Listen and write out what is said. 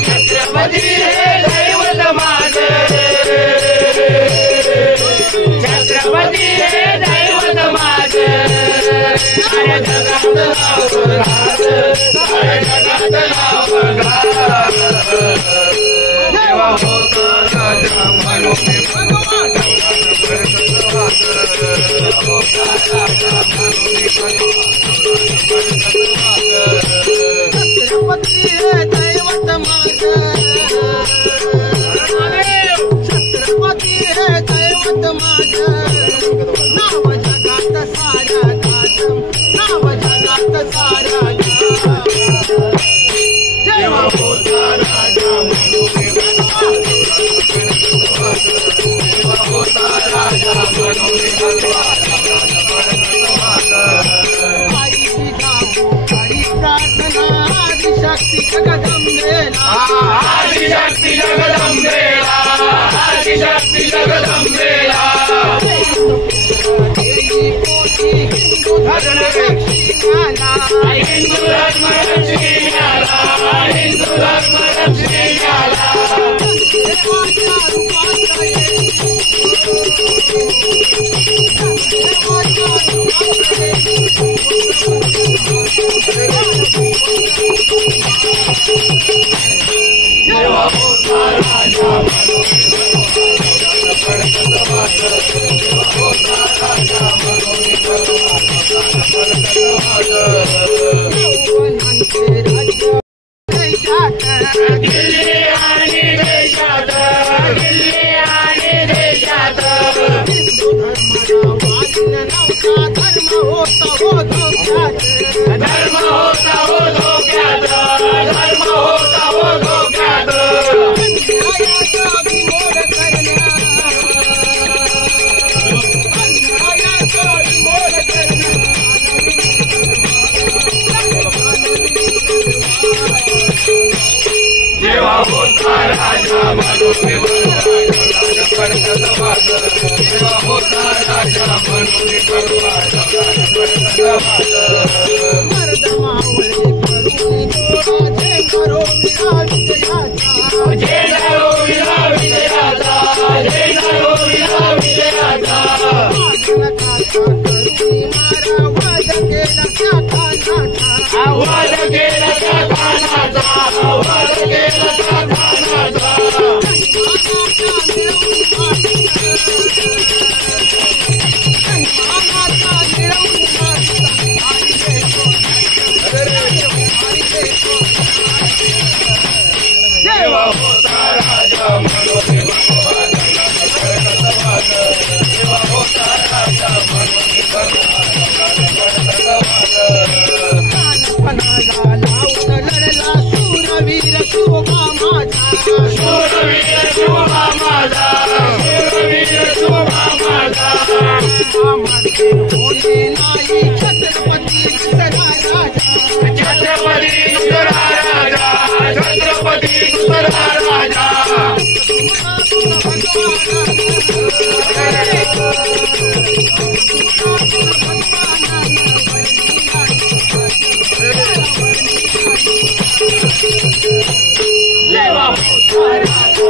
छत्रपती हे दैवत माझे, छत्रपती हे दैवत माझे, साऱ्या जगात नाव गाज, साऱ्या जगात नाव गाज. देवा होता राजा म्हणून भगवान होता राजा म्हणून छत्रपती हे दैवत माझे, छत्रपती हे दैवत माझे, नाव जगात साऱ्या गाज, नाव जगात साऱ्या गाज. देवा होता राजा म्हणून देवा होता राजा म्हणून आदिशक्ती जगदंबेला, आदिशक्ती जगदंबेला, आदिशक्ती जगदंबेला. देई कोटी हिंदू धर्म रक्षिण्याला, हिंदू धर्म रक्षिण्याला, हिंदू धर्म रक्षिण्याला. देवाच्या रूपात येई, देवाच्या रूपात येई. देवा होता राजा म्हणून देवा होता राजा म्हणून यौवनांचे राज्य देशात, दिल्ली आणि देशात, दिल्ली आणि देशात. हिंदू धर्माला वाजल नव्हता, धर्म होता हो धोक्यात, धर्म होता हो धोक्यात, धर्म होता हो धोक्यात. अन्यायाचा बिमोड करण्या, अन्यायाचा बिमोड करण्या. देवा होता राजा म्हणून देवा होता राजा म्हणून मर्द मावळे करून जय करो विरा विजयाचा, जय करो विरा विजयाचा, जय करो विरा विजयाचा. मानकाचा करून मारा वाद केला त्या खानाचा, आवाज केला त्या खानाचा, आवाज केला त्या खानाचा. देवा होता राजा म्हणून देवा होता राजा म्हणून कानपणाला लावून लढला शूरवीर शोभा माझा, शूरवीर शोभा माझा, शूरवीर शोभा माझा. आमचे होणे नाही छत्रपती दुसरा राजा, छत्रपती दुसरा राजा, छत्रपती दुसरा राजा. देवा होता राजा